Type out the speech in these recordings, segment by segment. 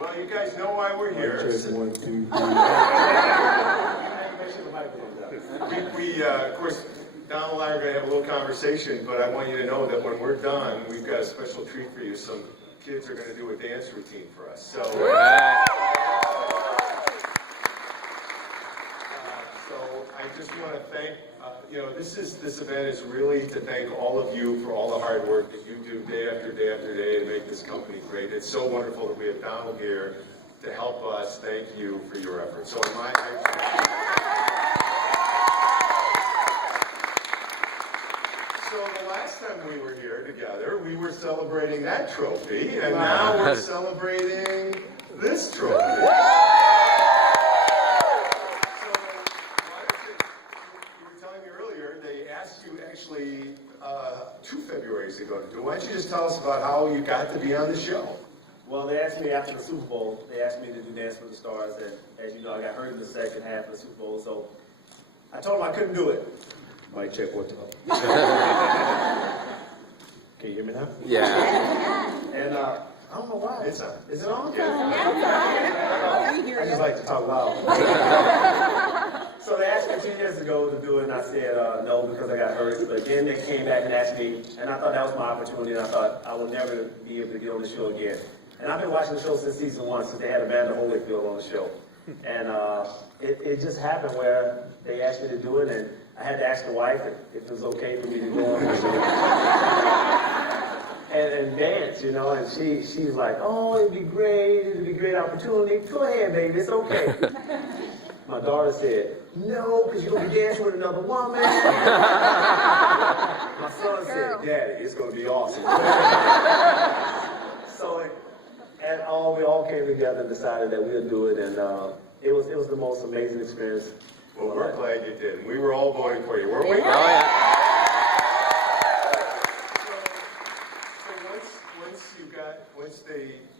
Well, you guys know why we're here. Just 1, 2, 3. Of course, Donald and I are going to have a little conversation, but I want you to know that when we're done, we've got a special treat for you. Some kids are going to do a dance routine for us. So, I just want to thank, this event is really to thank all of you for all the hard work that you do day after day after day to make this company great. It's so wonderful that we have Donald here to help us. Thank you for your efforts. So the last time we were here together, we were celebrating that trophy, and now we're celebrating this trophy. Actually 2 Februarys ago to do. Why don't you just tell us about how you got to be on the show? Well, they asked me after the Super Bowl, they asked me to do Dance with the Stars, and as you know, I got hurt in the second half of the Super Bowl, so I told them I couldn't do it. Mic check, what time? Can you hear me now? Yeah. And I don't know why. It's on. Is it on? Yeah. I just like to talk loud. So they asked me 2 years ago to do it, and I said no because I got hurt. But then they came back and asked me, and I thought that was my opportunity, and I thought I would never be able to get on the show again. And I've been watching the show since season 1, since they had Amanda Holyfield on the show. And it just happened where they asked me to do it, and I had to ask the wife if it was okay for me to go on the show. and dance, and she's like, oh, it'd be a great opportunity. Go ahead, baby, it's okay. My daughter said, no, because you're going to be dancing with another woman. My son said, Daddy, it's going to be awesome. So we all came together and decided that we'll do it, and it was the most amazing experience. Well, we're glad you did. We were all voting for you, weren't we? Oh, yeah. Once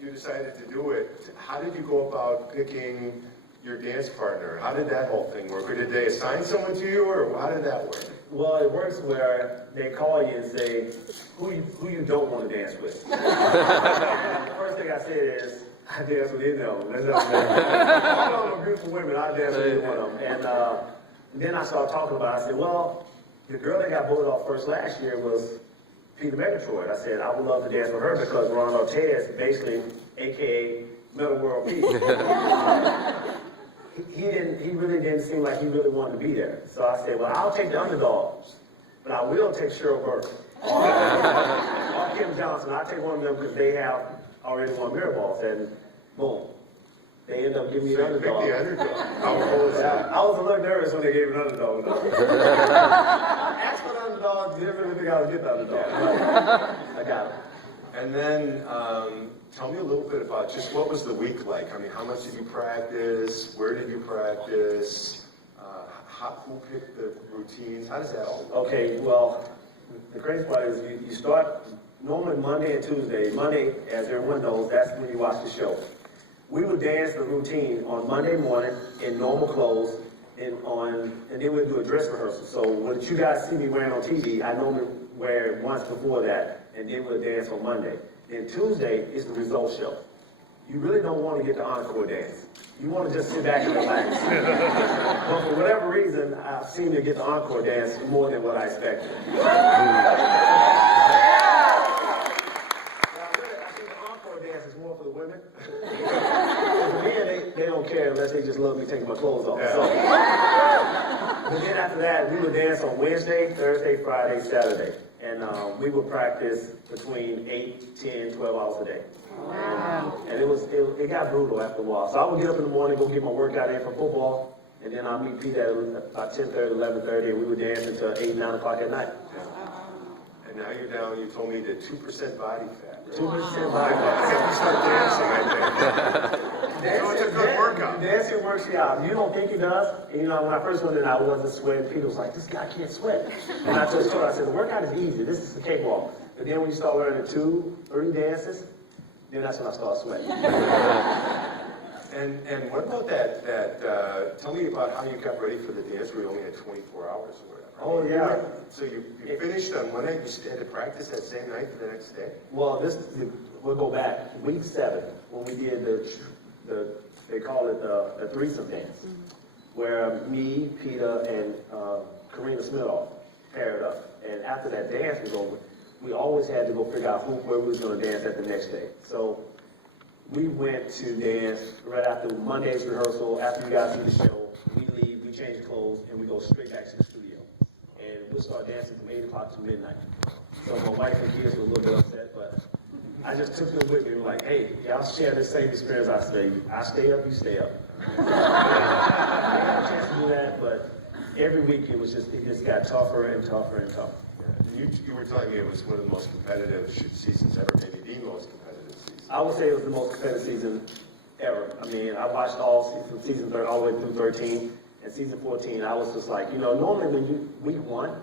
you decided to do it, how did you go about picking your dance partner? How did that whole thing work? Or did they assign someone to you, or how did that work? Well, it works where they call you and say, who you don't want to dance with. And the first thing I said is, I dance with any of them. I'm a group of women, I dance with any one of them. And then I started talking about it. I said, well, the girl that got voted off first last year was Peter Megatroid. I said, I would love to dance with her because Ron Artez, basically, a.k.a. Metal World Peace. He really didn't seem like he really wanted to be there. So I said, well, I'll take the underdog, but I will take Cheryl Burke. Or Kim Johnson. I'll take one of them because they have already won mirror balls. And boom. They end up giving me the underdog. The underdog. How cool is that? I was a little nervous when they gave me an underdog. I asked for the underdog, didn't really think I would get the underdog. But I got it. And then tell me a little bit about just what was the week like? I mean, how much did you practice? Where did you practice? Who picked the routines? How does that all work? Okay, well, the crazy part is you start normally Monday and Tuesday. Monday, as everyone knows, that's when you watch the show. We would dance the routine on Monday morning in normal clothes, and then we'd do a dress rehearsal. So what you guys see me wearing on TV, I normally wear it once before that, and then we'll dance on Monday. Then Tuesday is the result show. You really don't want to get the encore dance. You want to just sit back and relax. But for whatever reason, I seem to get the encore dance more than what I expected. I think the encore dance is more for the women. For men, they don't care unless they just love me taking my clothes off. Yeah. So, but then after that, we would dance on Wednesday, Thursday, Friday, Saturday. And we would practice between 8, 10, 12 hours a day. Wow. And it got brutal after a while. So I would get up in the morning, go get my workout in for football, and then I'll meet Pete at about 10:30, 11:30, and we would dance until 8, 9 o'clock at night. Yeah. And now you're down, you told me, to 2% body fat. Right? 2% body fat. I have to start dancing, I think. So it's a good workout. Dancing works you out. You don't think he does? And, when I first went in, I wasn't sweating. Peter was like, this guy can't sweat. And I just told her, I said, the workout is easy. This is the cakewalk. But then when you start learning 2, 3 dances, then that's when I start sweating. And what about that, tell me about how you got ready for the dance where you only had 24 hours or whatever. Oh, yeah. So you finished on Monday, you had to practice that same night for the next day? Well, we'll go back, week 7, when we did they call it the threesome dance, where me, Peter, and Karina Smirnoff paired up. And after that dance was over, we always had to go figure out where we was going to dance at the next day. So we went to dance right after Monday's rehearsal. After you guys see the show, we leave, we change clothes, and we go straight back to the studio. And we'll start dancing from 8 o'clock to midnight. So my wife and kids were a little bit upset, but I just took them with me. We're like, hey, y'all share the same experience I stay up, you stay up. I had a chance to do that, but every week it just got tougher and tougher and tougher. You were telling me it was one of the most competitive seasons ever, maybe the most competitive season. I would say it was the most competitive season ever. I mean, I watched all season 3 all the way through 13, and season 14, I was just like, normally when week 1,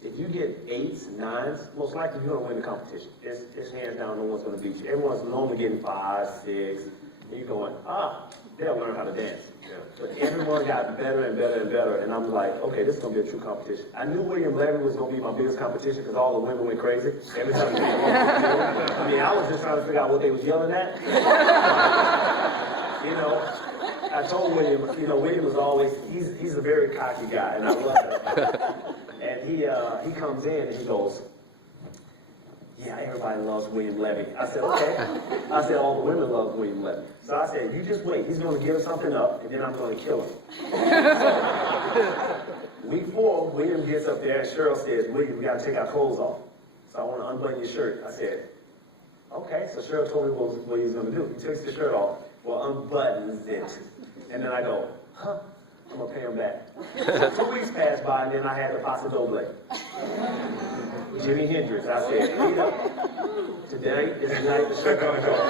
if you get 8s, 9s, most likely you're going to win the competition. It's hands down, no one's going to beat you. Everyone's normally getting 5, 6, and you're going, they'll learn how to dance. Yeah. But everyone got better and better and better, and I'm like, okay, this is going to be a true competition. I knew William Levy was going to be my biggest competition because all the women went crazy. Every time they came on the field. I mean, I was just trying to figure out what they was yelling at. I told William, William was always, he's a very cocky guy, and I love that. And he comes in and he goes, yeah, everybody loves William Levy. I said, okay. I said, all the women love William Levy. So I said, you just wait. He's going to give something up, and then I'm going to kill him. So, week 4, William gets up there, and Cheryl says, William, we got to take our clothes off. So I want to unbutton your shirt. I said, okay. So Cheryl told me what he's going to do. He takes the shirt off, unbuttons it. And then I go, I'm going to pay him back. 2 weeks passed by, and then I had the Paso Doble. Jimi Hendrix. I said, Peter, today is the night the shirt comes off.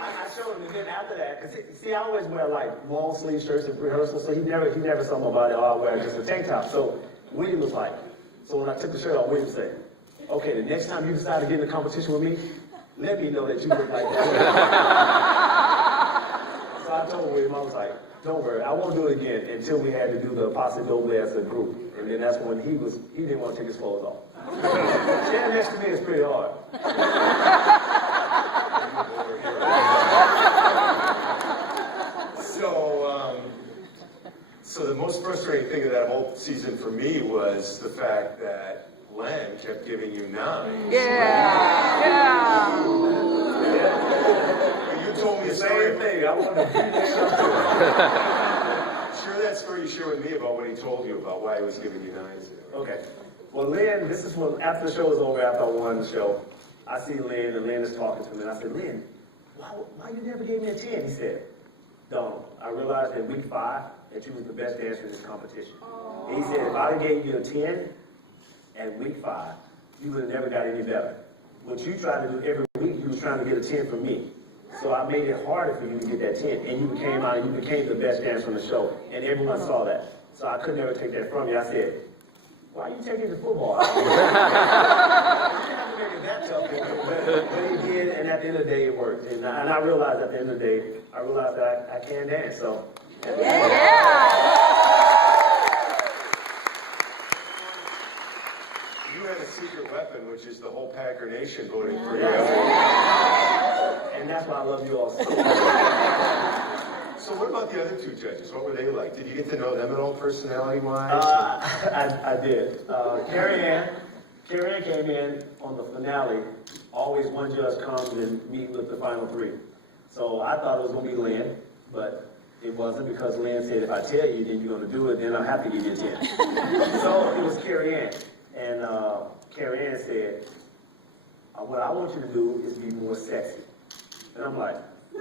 I showed him, and then after that, because see, I always wear like long sleeve shirts in rehearsal, so he never saw my body, I wear just a tank top. So William was like, so when I took the shirt off, William said, okay, the next time you decide to get in a competition with me, let me know that you look like that. So I told William, I was like, don't worry, I won't do it again until we had to do the Paso Doble as a group. And then that's when he didn't want to take his clothes off. Standing next to me is pretty hard. So the most frustrating thing of that whole season for me was the fact that Len kept giving you 9s. Yeah. You told me a Same story. thing. I wanted to beat that up. Share that story you shared with me about what he told you about why he was giving you 9s. Okay. Well, Lynn, this is when, after the show was over, after I won the show, I see Lynn, and Lynn is talking to me, and I said, Lynn, why you never gave me a 10? He said, Donald, I realized in week 5 that you was the best dancer in this competition. And he said, if I'd have gave you a 10 at week 5, you would have never got any better. What you tried to do every week, you was trying to get a 10 from me. So I made it harder for you to get that 10, and you came out and you became the best dancer on the show, and everyone saw that. So I could never take that from you. I said, why are you taking the football? You didn't have to make it that tough, but he did, and at the end of the day, it worked. And I realized at the end of the day, I realized that I can dance, so. You had a secret weapon, which is the whole Packer Nation voting for you. And that's why I love you all so much. So what about the other 2 judges? What were they like? Did you get to know them at all, personality-wise? I did. Carrie Ann came in on the finale. Always one judge comes and meet with the final 3. So I thought it was going to be Lynn, but it wasn't, because Lynn said, if I tell you, then you're going to do it, then I'll have to give you a 10. So it was Carrie Ann. And Carrie Ann said, what I want you to do is be more sexy. And I'm like, I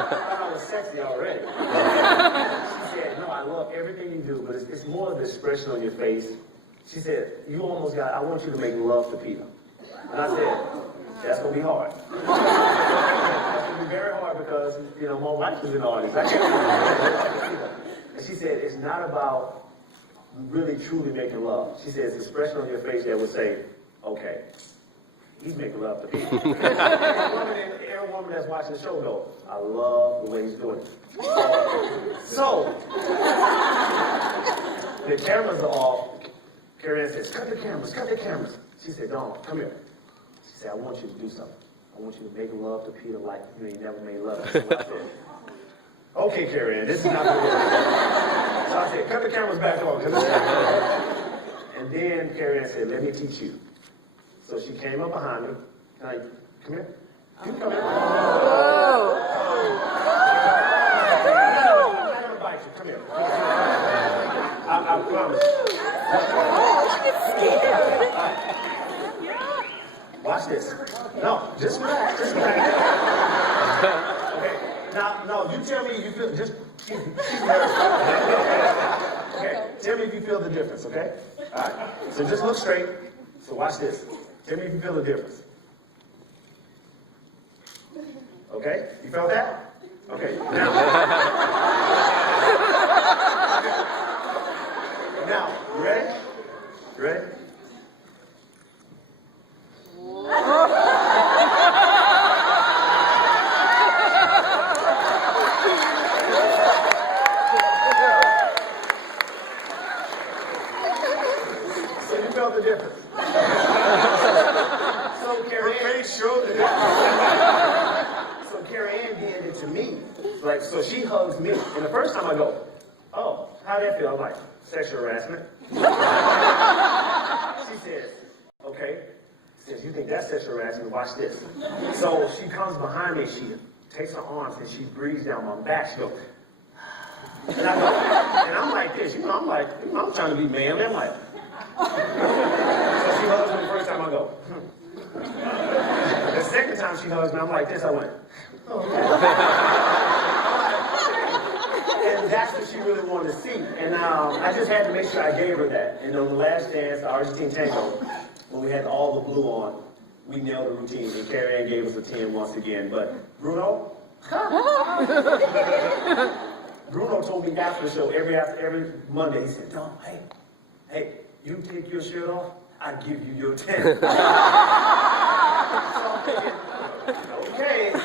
thought I was sexy already. She said, no, I love everything you do, but it's more of the expression on your face. She said, I want you to make love to Peter. And I said, that's going to be hard. That's going to be very hard because, my wife is in the audience. I can't. And she said, it's not about really truly making love. She said, it's the expression on your face that would say, okay, he's making love to Peter. Every woman that's watching the show knows, I love the way he's doing it. So, the cameras are off. Carrie Ann says, cut the cameras, cut the cameras. She said, Dawn, come here. She said, I want you to do something. I want you to make love to Peter like you ain't never made love. So I said, okay, Carrie Ann, this is not going to work. So I said, cut the cameras back on. And then Carrie Ann said, let me teach you. So she came up behind me. Like, come here. You come here. I'm not going to bite you. Come here. I promise. Watch this. No, just relax. Just relax. Okay. Now, no, you tell me you feel, just, she's nervous. Okay, tell me if you feel the difference, okay? All right, so just look straight. So watch this. Tell me if you feel the difference. Okay, you felt that? Okay, now, you ready? You ready? So you felt the difference. So Carrie Ann showed the difference. So Carrie Ann did it to me. Like, so she hugs me. And the first time I go, oh, how'd that feel? I'm like, sexual harassment. She says, okay. She says, you think that's sexual harassment? Watch this. So she comes behind me. She takes her arms and she breathes down my back. She goes, and I'm like this. You know, I'm like, you know, I'm trying to be manly. I'm like, so she hugs me the first time I go. The second time she hugs me, I'm like this. I went, oh. And that's what she really wanted to see. And I just had to make sure I gave her that. And on the last dance, the Argentine tango, when we had all the blue on, we nailed the routine. And Carrie Ann gave us a 10 once again. But Bruno, Bruno told me after the show, every Monday, he said, Don, hey, you take your shirt off, I give you your 10. Okay. Do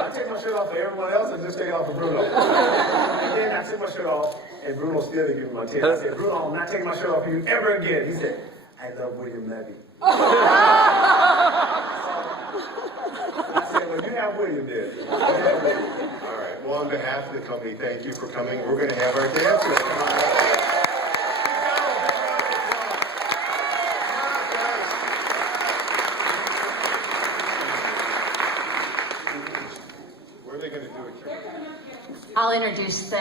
I take my shirt off for everyone else or just take it off for Bruno? And then I took my shirt off, and Bruno still didn't give me my 10. I said, Bruno, I'm not taking my shirt off for you ever again. He said, I love William Levy. I said, well, you have William there. All right. Well, on behalf of the company, thank you for coming. We're going to have our dancers. Where are they going to do it, Carrie? I'll introduce them.